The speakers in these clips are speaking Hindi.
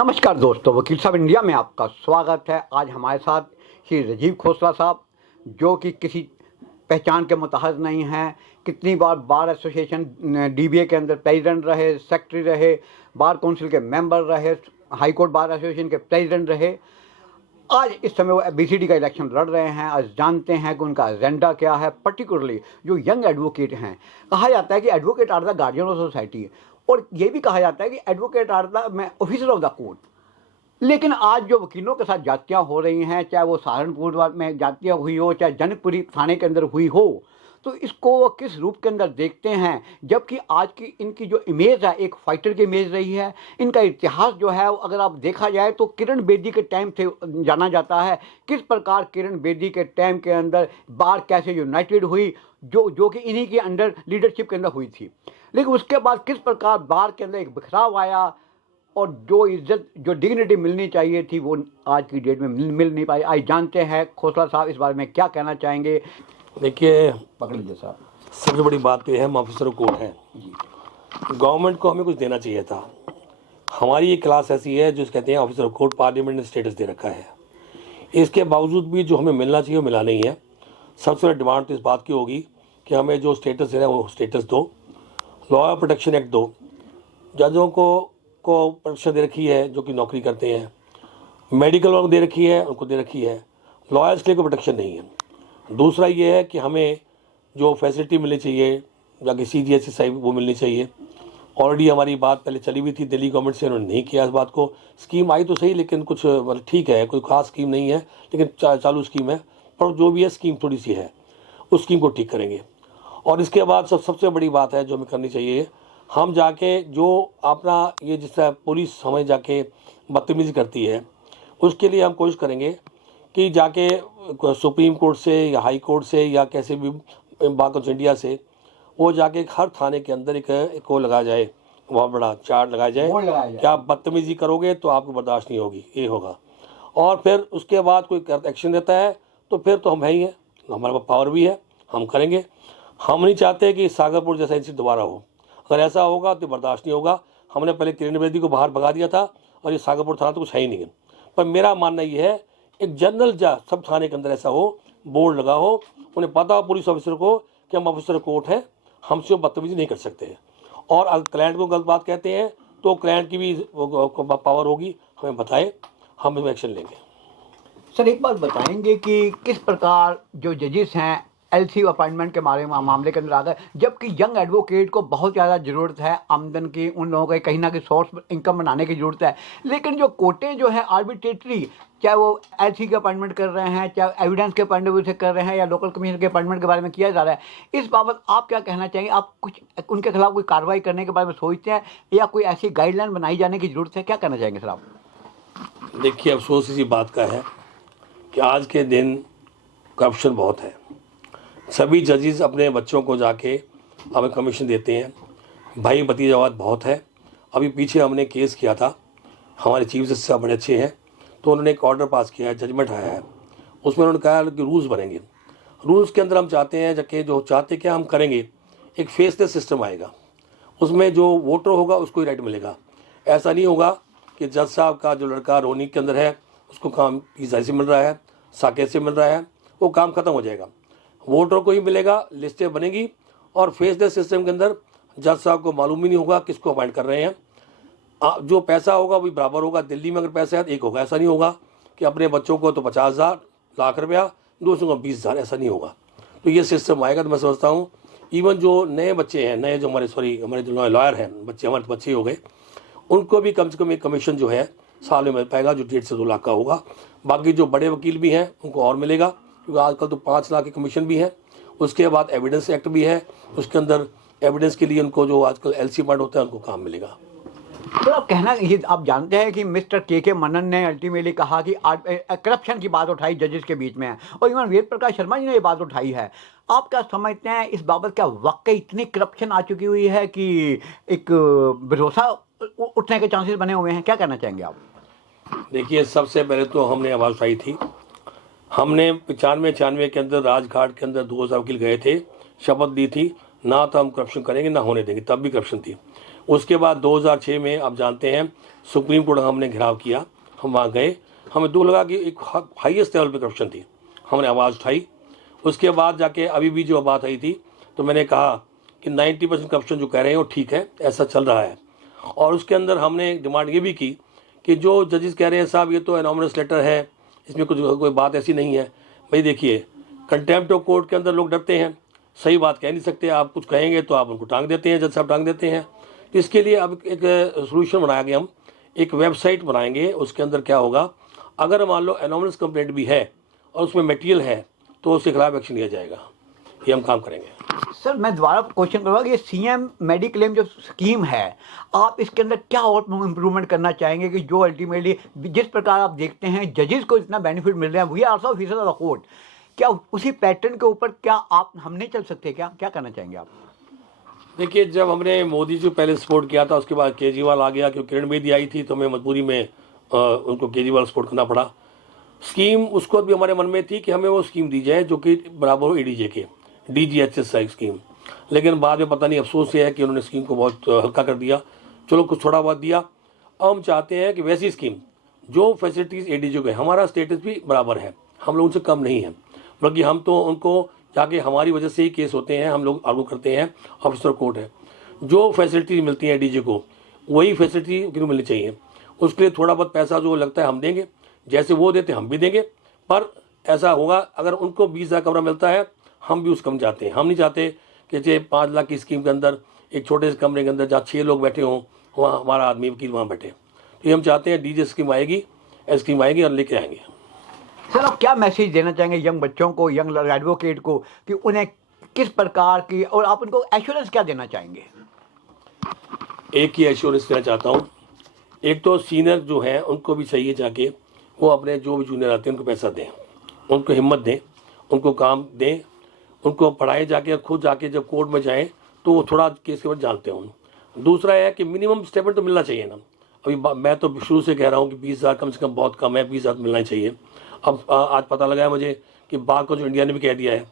नमस्कार दोस्तों, वकील साहब इंडिया में आपका स्वागत है। आज हमारे साथ श्री राजीव खोसला साहब, जो कि किसी पहचान के मुतहर नहीं हैं। कितनी बार बार एसोसिएशन डीबीए के अंदर प्रेसिडेंट रहे, सेक्रेटरी रहे, बार काउंसिल के मेंबर रहे, हाई कोर्ट बार एसोसिएशन के प्रेसिडेंट रहे। आज इस समय वो बीसीडी का इलेक्शन लड़ रहे हैं। आज जानते हैं कि उनका एजेंडा क्या है। पर्टिकुलरली जो यंग एडवोकेट हैं, कहा जाता है कि advocate are the guardian of society, और ये भी कहा जाता है कि advocate are the officer of the court. लेकिन आज जो वकीलों के साथ जातियाँ हो रही हैं, चाहे वो सहारनपुर में जातियाँ हुई हो, चाहे जनकपुरी थाने के अंदर हुई हो, तो इसको वो किस रूप के अंदर देखते हैं। जबकि आज की इनकी जो इमेज है, एक फाइटर की इमेज रही है। इनका इतिहास जो है, अगर आप देखा जाए तो किरण बेदी के टाइम से जाना जाता है। किस प्रकार किरण बेदी के टाइम के अंदर बार कैसे यूनाइटेड हुई, जो कि इन्हीं के अंडर लीडरशिप के अंदर हुई थी। लेकिन उसके बाद किस प्रकार बार के अंदर एक बिखराव आया, और जो इज्जत, जो डिग्निटी मिलनी चाहिए थी, वो आज की डेट में मिल नहीं पाई। आज जानते हैं खोसला साहब इस बारे में क्या कहना चाहेंगे। देखिए, पकड़ लीजिए साहब। सबसे बड़ी बात तो यह है, हम ऑफिसर कोर्ट हैं। गवर्नमेंट को हमें कुछ देना चाहिए था। हमारी ये क्लास ऐसी है जो कहते हैं ऑफिसर कोर्ट, पार्लियामेंट ने स्टेटस दे रखा है। इसके बावजूद भी जो हमें मिलना चाहिए वो मिला नहीं है। सबसे बड़ी डिमांड तो इस बात की होगी कि हमें जो स्टेटस है वो स्टेटस दो, लॉ प्रोटेक्शन एक्ट दो। जजों को प्रोटेक्शन दे रखी है जो कि नौकरी करते हैं, मेडिकल वालों को दे रखी है, उनको दे रखी है, लॉयर्स के लिए कोई प्रोटेक्शन नहीं है। दूसरा ये है कि हमें जो फैसिलिटी मिलनी चाहिए, जाके CGHS वो मिलनी चाहिए। ऑलरेडी हमारी बात पहले चली हुई थी दिल्ली गवर्नमेंट से, उन्होंने नहीं किया इस बात को। स्कीम आई तो सही, लेकिन कुछ मतलब ठीक है, कोई खास स्कीम नहीं है, लेकिन चालू स्कीम है। पर जो भी है स्कीम थोड़ी सी है, उस स्कीम को ठीक करेंगे। और इसके बाद सबसे बड़ी बात है जो हमें करनी चाहिए, हम जाके जो अपना ये जिस तरह पुलिस हमें जाके बदतमीज़ी करती है, उसके लिए हम कोशिश करेंगे कि जाके सुप्रीम कोर्ट से या हाई कोर्ट से या कैसे भी बार ऑफ इंडिया से वो जाके हर थाने के अंदर एक वो लगाया जाए, बहुत बड़ा चार्ट लगाया जाए कि आप बदतमीज़ी करोगे तो आपको बर्दाश्त नहीं होगी, ये होगा। और फिर उसके बाद कोई एक्शन देता है तो फिर तो हम है ही हैं, हमारे पास पावर भी है, हम करेंगे। हम नहीं चाहते कि सागरपुर जैसा इंसिडेंट दोबारा हो। अगर ऐसा होगा तो बर्दाश्त नहीं होगा। हमने पहले किरण बेदी को बाहर भगा दिया था, और ये सागरपुर थाना तो कुछ है ही नहीं है। पर मेरा मानना ये है, एक जनरल सब थाने के अंदर ऐसा हो, बोर्ड लगा हो, उन्हें पता हो पुलिस ऑफिसर को कि हम ऑफिसर कोर्ट हैं, हमसे वो बदतमीजी नहीं कर सकते हैं। और अगर क्लाइंट को गलत बात कहते हैं तो क्लाइंट की भी पावर होगी, हमें बताए, हम एक्शन लेंगे। सर, एक बात बताएंगे कि किस प्रकार जो जजेस हैं LC अपॉइंटमेंट के बारे में मामले के अंदर आ गए, जबकि यंग एडवोकेट को बहुत ज़्यादा ज़रूरत है आमदन की, उन लोगों को कहीं ना कहीं सोर्स इनकम बनाने की ज़रूरत है। लेकिन जो कोर्टें जो है आर्बिट्रेटरी, चाहे वो LC के अपॉइंटमेंट कर रहे हैं, चाहे एविडेंस के पॉइंट ऑफ व्यू से कर रहे हैं, या लोकल कमीशन के अपॉइंटमेंट के बारे में किया जा रहा है, इस बाबत आप क्या कहना चाहेंगे। आप कुछ उनके खिलाफ कोई कार्रवाई करने के बारे में सोचते हैं, या कोई ऐसी गाइडलाइन बनाई जाने की ज़रूरत है, क्या कहना चाहेंगे सर आप। देखिए, अफसोस इसी बात का है कि आज के दिन करप्शन बहुत है। सभी जजेस अपने बच्चों को जाके हमें कमीशन देते हैं, भाई भतीजावाद बहुत है। अभी पीछे हमने केस किया था, हमारे चीफ जस्टिस साहब बड़े अच्छे हैं, तो उन्होंने एक ऑर्डर पास किया है, जजमेंट आया है। उसमें उन्होंने कहा कि रूल्स बनेंगे। रूल्स के अंदर हम चाहते हैं जाके, जो चाहते क्या हम करेंगे, एक फेसलेस सिस्टम आएगा, उसमें जो वोटर होगा उसको ही राइट मिलेगा। ऐसा नहीं होगा कि जज साहब का जो लड़का रोनी के अंदर है उसको काम पिज़्ज़ा से मिल रहा है, साकेत से मिल रहा है, वो काम खत्म हो जाएगा। वोटर को ही मिलेगा, लिस्टें बनेगी, और फेसलेस सिस्टम के अंदर जज साहब को मालूम ही नहीं होगा किसको अपॉइंट कर रहे हैं। जो पैसा होगा वही बराबर होगा। दिल्ली में अगर पैसा है तो एक होगा, ऐसा नहीं होगा कि अपने बच्चों को तो 50,000 लाख रुपया, दूसरों को 20,000, ऐसा नहीं होगा। तो ये सिस्टम आएगा। तो मैं समझता हूँ इवन जो नए बच्चे हैं, नए जो हमारे जो लॉयर हैं, हमारे बच्चे हो गए, उनको भी कम से कम एक कमीशन जो है साल में मिल पाएगा, जो 1.5 से 2 लाख का होगा। बाकी जो बड़े वकील भी हैं उनको और मिलेगा, क्योंकि आजकल तो 5 लाख के कमीशन भी है। उसके बाद एविडेंस एक्ट भी है, उसके अंदर एविडेंस के लिए उनको जो आजकल LC पॉइंट होता है उनको काम मिलेगा। तो आप कहना ये, आप जानते हैं कि मिस्टर के मनन ने अल्टीमेटली कहा कि करप्शन की बात उठाई जजेस के बीच में, और इवन वेद प्रकाश शर्मा जी ने ये बात उठाई है। आप क्या समझते हैं इस बाबत, क्या वाकई इतनी करप्शन आ चुकी हुई है कि एक भरोसा उठने के चांसेस बने हुए हैं, क्या कहना चाहेंगे आप। देखिए, सबसे पहले तो हमने आवाज़ उठाई थी, हमने 95-96 के अंदर राजघाट के अंदर 2000 वकील गए थे, शपथ दी थी, ना तो हम करप्शन करेंगे ना होने देंगे, तब भी करप्शन थी। उसके बाद 2006 में आप जानते हैं सुप्रीम कोर्ट हमने घेराव किया, हम वहाँ गए, हमें दुख लगा कि एक हाईएस्ट लेवल पे करप्शन थी, हमने आवाज़ उठाई। उसके बाद जाके अभी भी जो बात आई थी तो मैंने कहा कि 90% करप्शन जो कह रहे हैं वो ठीक है, ऐसा चल रहा है। और उसके अंदर हमने डिमांड ये भी की कि जो जजेस कह रहे हैं साहब ये तो एनॉमनस लेटर है, इसमें कुछ कोई बात ऐसी नहीं है। भाई देखिए, कंटेम्प्ट ऑफ कोर्ट के अंदर लोग डरते हैं, सही बात कह नहीं सकते, आप कुछ कहेंगे तो आप उनको टांग देते हैं, जज साहब टांग देते हैं। तो इसके लिए अब एक सोल्यूशन बनाया हम एक वेबसाइट बनाएंगे। उसके अंदर क्या होगा, अगर मान लो एनॉमनस कंप्लेंट भी है और उसमें मटेरियल है तो उसके खिलाफ एक्शन लिया जाएगा, ये हम काम करेंगे। सर मैं दोबारा क्वेश्चन करूँगा कि ये सीएम मेडिक्लेम जो स्कीम है, आप इसके अंदर क्या और इम्प्रूवमेंट करना चाहेंगे कि जो अल्टीमेटली जिस प्रकार आप देखते हैं जजेस को इतना बेनिफिट मिल रहे हैं, we are also officer of the court, क्या उसी पैटर्न के ऊपर क्या आप हम नहीं चल सकते, क्या करना चाहेंगे आप? देखिए, जब हमने मोदी जी को पहले सपोर्ट किया था, उसके बाद केजरीवाल आ गया, क्योंकि किरण बेदी आई थी तो हमें मजबूरी में उनको केजरीवाल सपोर्ट करना पड़ा। स्कीम उसको भी हमारे मन में थी कि हमें वो स्कीम दी जाए जो कि बराबर हो एडीजे के, डीजीएचएस स्कीम। लेकिन बाद में पता नहीं, अफसोस ये है कि उन्होंने स्कीम को बहुत हल्का कर दिया। चलो कुछ थोड़ा बहुत दिया। अब हम चाहते हैं कि वैसी स्कीम जो फैसिलिटीज़ एडीजे के, हमारा स्टेटस भी बराबर है, हम लोग उनसे कम नहीं हैं, बल्कि हम तो उनको जाके हमारी वजह से ही केस होते हैं, हम लोग आर्गू करते हैं, ऑफिसर कोर्ट है। जो फैसिलिटी मिलती है एडीजे को वही फैसिलिटी क्यों मिलनी चाहिए। उसके लिए थोड़ा बहुत पैसा जो लगता है हम देंगे, जैसे वो देते हम भी देंगे। पर ऐसा होगा अगर उनको 20,000 कमरा मिलता है, हम भी उस कम चाहते हैं। हम नहीं चाहते कि चाहे 5 लाख की स्कीम के अंदर एक छोटे से कमरे के अंदर जहाँ 6 लोग बैठे हों, वहाँ हमारा आदमी वकील वहाँ बैठे। तो ये हम चाहते हैं डीजे स्कीम आएगी और लेके आएंगे। सर आप क्या मैसेज देना चाहेंगे यंग बच्चों को, यंग एडवोकेट को, कि उन्हें किस प्रकार की, और आप उनको एश्योरेंस क्या देना चाहेंगे? एक ही एश्योरेंस देना चाहता हूँ। एक तो सीनियर जो हैं उनको भी चाहिए जाके वो अपने जो भी जूनियर आते हैं उनको पैसा दें, उनको हिम्मत दें, उनको काम दें, उनको पढ़ाए जाके, खुद जाके जब कोर्ट में जाएं तो वो थोड़ा केस के बाद जानते हों। दूसरा है कि मिनिमम स्टेटमेंट तो मिलना चाहिए ना। अभी मैं तो शुरू से कह रहा हूँ कि 20,000 कम से कम बहुत कम है, 20,000 मिलना ही चाहिए। अब आज पता लगा है मुझे कि बाघ को जो इंडिया ने भी कह दिया है,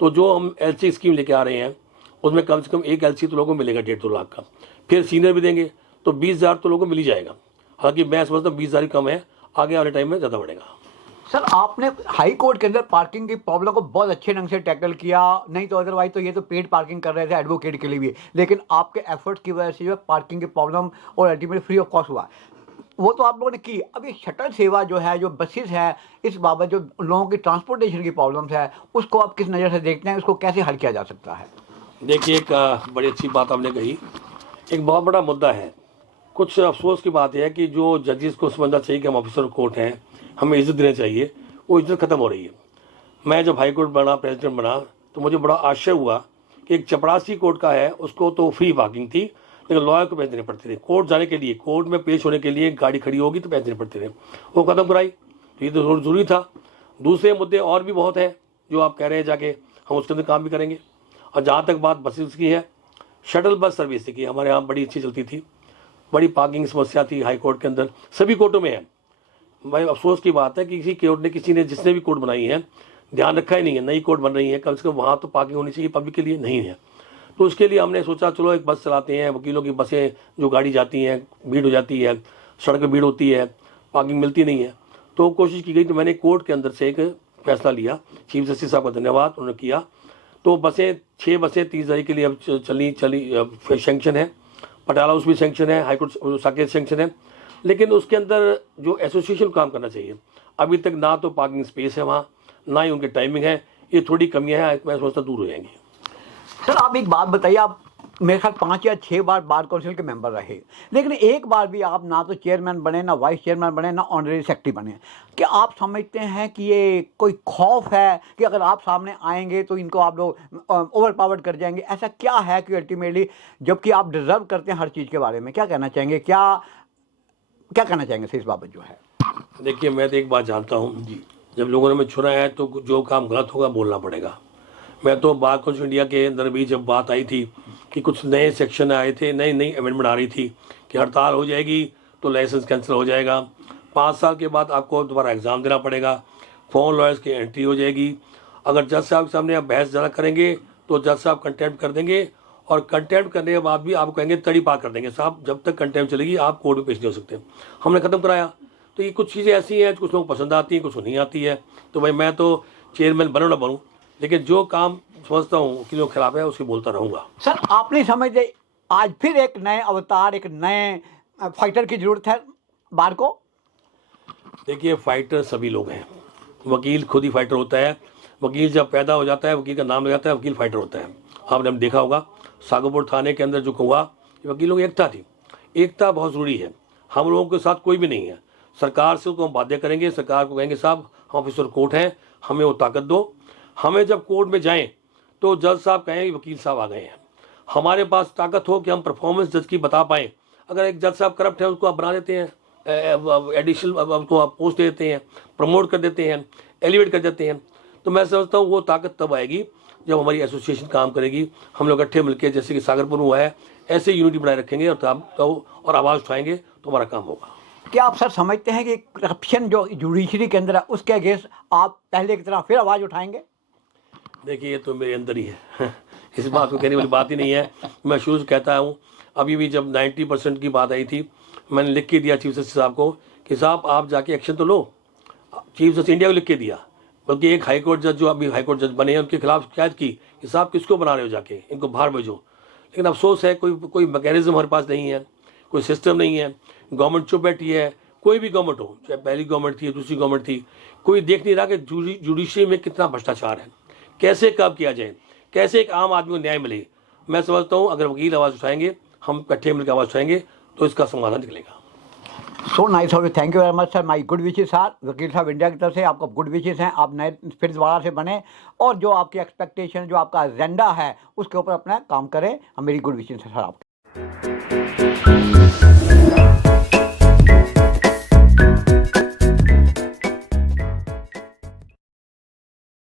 तो जो हम एलसी स्कीम लेके आ रहे हैं उसमें कम से कम एक एलसी तो लोगों को मिलेगा 1.5-2 लाख का। फिर सीनियर भी देंगे तो 20,000 तो लोगों को मिल ही जाएगा। हालांकि मैं समझता हूँ 20,000 ही कम है, आगे वाले टाइम में ज़्यादा बढ़ेगा। सर आपने हाई कोर्ट के अंदर पार्किंग की प्रॉब्लम को बहुत अच्छे ढंग से टैकल किया, नहीं तो अदरवाइज तो ये तो पेड पार्किंग कर रहे थे एडवोकेट के लिए भी, लेकिन आपके एफर्ट्स की वजह से जो है पार्किंग की प्रॉब्लम और अल्टीमेटली फ्री ऑफ कॉस्ट हुआ, वो तो आप लोगों ने की। अब ये शटल सेवा जो है, जो बसेस है, इस बाबत जो लोगों की ट्रांसपोर्टेशन की प्रॉब्लम्स है, उसको आप किस नज़र से देखते हैं, उसको कैसे हल किया जा सकता है? देखिए, एक बड़ी अच्छी बात आपने कही, एक बहुत बड़ा मुद्दा है। कुछ अफसोस की बात यह है कि जो जजेस को समझना चाहिए कि हम ऑफिसर कोर्ट हैं, हमें इज्जत देनी चाहिए, वो इज्जत ख़त्म हो रही है। मैं जब हाई कोर्ट बना, प्रेसिडेंट बना, तो मुझे बड़ा आश्चर्य हुआ कि एक चपरासी कोर्ट का है, उसको तो फ्री पार्किंग थी, लेकिन लॉयर को पैसे देने पड़ते थे। कोर्ट जाने के लिए, कोर्ट में पेश होने के लिए गाड़ी खड़ी होगी तो पैसे देने पड़ते थे, वो ख़त्म कराई। तो ये तो ज़रूरी था। दूसरे मुद्दे और भी बहुत हैं जो आप कह रहे हैं, जाके हम उसके अंदर काम भी करेंगे। और जहाँ तक बात बसेस की है, शटल बस सर्विस की हमारे यहाँ बड़ी अच्छी चलती थी, बड़ी पार्किंग समस्या थी हाई कोर्ट के अंदर, सभी कोर्टों में है। भाई अफसोस की बात है कि किसी ने जिसने भी कोर्ट बनाई है ध्यान रखा ही नहीं है। नई कोर्ट बन रही है, कम से कम वहाँ तो पार्किंग होनी चाहिए, पब्लिक के लिए नहीं है। तो उसके लिए हमने सोचा चलो एक बस चलाते हैं, वकीलों की बसें जो गाड़ी जाती हैं, भीड़ हो जाती है, सड़क पर भीड़ होती है, पार्किंग मिलती नहीं है, तो कोशिश की गई। तो मैंने कोर्ट के अंदर से एक फैसला लिया, चीफ जस्टिस साहब का धन्यवाद उन्होंने किया। तो बसें 6 बसें 30 तारीख के लिए अब चली सेंक्शन है, पटियाला हाउस भी सेंक्शन है, हाईकोर्ट साकेत सेंक्शन है। लेकिन उसके अंदर जो एसोसिएशन काम करना चाहिए, अभी तक ना तो पार्किंग स्पेस है वहाँ, ना ही उनकी टाइमिंग है, ये थोड़ी कमियाँ हैं, मैं सोचता दूर हो जाएंगी। सर आप एक बात बताइए, आप मेरे ख्याल 5 या 6 बार बार काउंसिल के मेंबर रहे, लेकिन एक बार भी आप ना तो चेयरमैन बने, ना वाइस चेयरमैन बने, ना ऑनरेरी सेक्रेटरी बने। क्या आप समझते हैं कि ये कोई खौफ है कि अगर आप सामने आएंगे तो इनको आप लोग ओवर पावर्ड कर जाएंगे? ऐसा क्या है कि अल्टीमेटली, जबकि आप डिजर्व करते हैं हर चीज़ के बारे में, क्या कहना चाहेंगे, क्या कहना चाहेंगे सर इस बाबत जो है? देखिए, मैं तो एक बात जानता हूँ जी, जब लोगों ने मुझे चुना है तो जो काम गलत होगा बोलना पड़ेगा। मैं तो बार काउंसिल इंडिया के अंदर भी जब बात आई थी कि कुछ नए सेक्शन आए थे, नई अमेंडमेंट आ रही थी कि हड़ताल हो जाएगी तो लाइसेंस कैंसिल हो जाएगा, 5 साल के बाद आपको दोबारा एग्ज़ाम देना पड़ेगा, फोन लॉयर्स की एंट्री हो जाएगी, अगर जज साहब के सामने आप बहस ज़्यादा करेंगे तो जज साहब कंटेम्प्ट कर देंगे और कंटेम्प्ट करने के बाद भी आप कहेंगे तड़ी पार कर देंगे साहब, जब तक कंटेम्प्ट चलेगी आप कोर्ट में पेश नहीं हो सकते। हमने ख़त्म कराया। तो ये कुछ चीज़ें ऐसी हैं कुछ लोग पसंद आती हैं, कुछ को नहीं आती है। तो भाई मैं तो चेयरमैन बनूँ ना बनूँ, लेकिन जो काम समझता हूँ वकीलों के खिलाफ है उसकी बोलता रहूँगा। सर आप नहीं समझते आज फिर एक नए अवतार, एक नए फाइटर की ज़रूरत है बार को? देखिए फाइटर सभी लोग हैं, वकील खुद ही फाइटर होता है। वकील जब पैदा हो जाता है, वकील का नाम लग जाता है, वकील फाइटर होता है। आपने देखा होगा सागरपुर थाने के अंदर जो हुआ, वकीलों की एकता थी। एकता बहुत ज़रूरी है। हम लोगों के साथ कोई भी नहीं है। सरकार से तो हम बातें करेंगे, सरकार को कहेंगे साहब हम ऑफिसर कोर्ट हैं, हमें वो ताकत दो। हमें जब कोर्ट में जाएं तो जज साहब कहें वकील साहब आ गए हैं। हमारे पास ताकत हो कि हम परफॉर्मेंस जज की बता पाएँ। अगर एक जज साहब करप्ट है उसको आप बना देते हैं, एडिशनल उसको आप पोस्ट दे देते हैं, प्रमोट कर देते हैं, एलिवेट कर देते हैं। तो मैं समझता हूँ वो ताकत तब आएगी जब हमारी एसोसिएशन काम करेगी। हम लोग इकट्ठे मिलकर जैसे कि सागरपुर हुआ है ऐसे यूनिटी बनाए रखेंगे और आवाज़ उठाएंगे तो हमारा काम होगा। क्या आप सर समझते हैं कि करप्शन जो जुडिशरी के अंदर है उसके अगेंस्ट आप पहले की तरह फिर आवाज़ उठाएंगे? देखिए ये तो मेरे अंदर ही है इस बात को कहने वाली बात ही नहीं है। मैं शुरू से कहता हूँ, अभी भी जब 90% की बात आई थी मैंने लिख के दिया चीफ जस्टिस साहब को कि साहब आप जाके एक्शन तो लो। चीफ जस्टिस इंडिया को लिख के दिया, बल्कि एक हाईकोर्ट जज जो अभी हाईकोर्ट जज बने हैं उनके खिलाफ शिकायत की कि साहब किसको बना रहे हो, जाके इनको बाहर भेजो। लेकिन अफसोस है कोई मैकेनिज्म हमारे पास नहीं है, कोई सिस्टम नहीं है। गवर्नमेंट चुप बैठी है, कोई भी गवर्नमेंट हो, चाहे पहली गवर्नमेंट थी दूसरी गवर्नमेंट थी, कोई देख नहीं रहा कि जुडिशरी में कितना भ्रष्टाचार है, कैसे कब किया जाए, कैसे एक आम आदमी को न्याय मिले। मैं समझता हूँ अगर वकील आवाज़ उठाएंगे, हम इकट्ठे मिलकर आवाज़ उठाएंगे तो इसका समाधान निकलेगा। So nice of you, thank you very much sir. My good wishes sir, वकील साहब इंडिया की तरफ से आपका गुड विशेस हैं। आप नए फिर दोबारा से बने और जो आपकी एक्सपेक्टेशन, जो आपका एजेंडा है उसके ऊपर अपना काम करें। मेरी गुड विशेस है सर आपके।